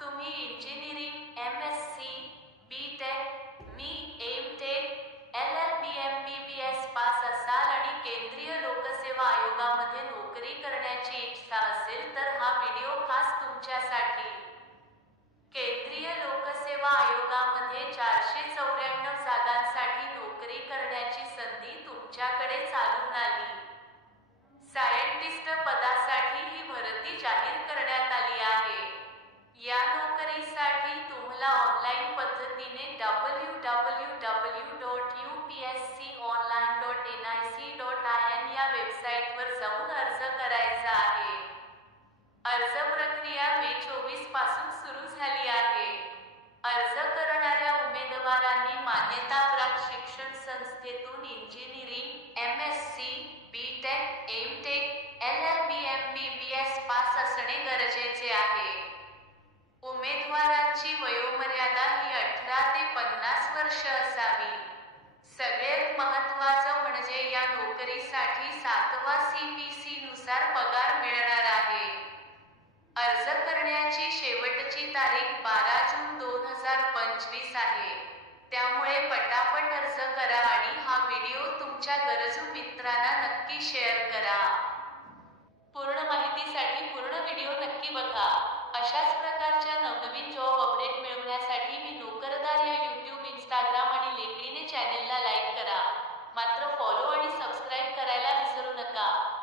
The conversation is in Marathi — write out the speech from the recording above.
तुम्ही engineering, MSc, BTech, M.Tech, LLB, MBBS pass असाल आणि केंद्रीय लोकसेवा आयोगामध्ये नोकरी करण्याची इच्छा असेल तर हा व्हिडिओ खास तुमच्यासाठी. केंद्रीय लोकसेवा आयोगामध्ये 494 जागांसाठी नोकरी करण्याची संधी तुमच्याकडे चालून आली. सायंटिस्ट पदासाठी ही भरती जाहीर करण्यात आली आहे. या नोकरीसाठी तुम्हाला ऑनलाईन पद्धतीने www.upsconline.nic.in या वेबसाईटवर जाऊन अर्ज करायचा आहे. अर्ज प्रक्रिया मे 24 पासून सुरू झाली आहे. अर्ज करणाऱ्या उमेदवारांनी मान्यताप्राप्त शिक्षण संस्थेतून engineering, MSc, BTech, M.Tech, LLB, MBBS pass असणे गरजेचे आहे. उमेदवारांची वयोमर्यादा ही 18 ते 50 वर्ष असावी. सगळ्यात महत्त्वाचं म्हणजे या नोकरीसाठी 7व्या CPC नुसार पगार मिळणार आहे. अर्ज करण्याची शेवटची तारीख 12 जून 2025 आहे. त्यामुळे पटापट अर्ज करा आणि हा व्हिडिओ तुमच्या गरजू मित्रांना नक्की शेअर करा. पूर्ण माहितीसाठी पूर्ण व्हिडिओ नक्की बघा. अशाच प्रकारच्या नवनवीन जॉब अपडेट मिळवण्यासाठी मी नोकरदार या YouTube, Instagram आणि LinkedIn चॅनेलला लाईक करा. मात्र फॉलो आणि सबस्क्राईब करायला विसरू नका.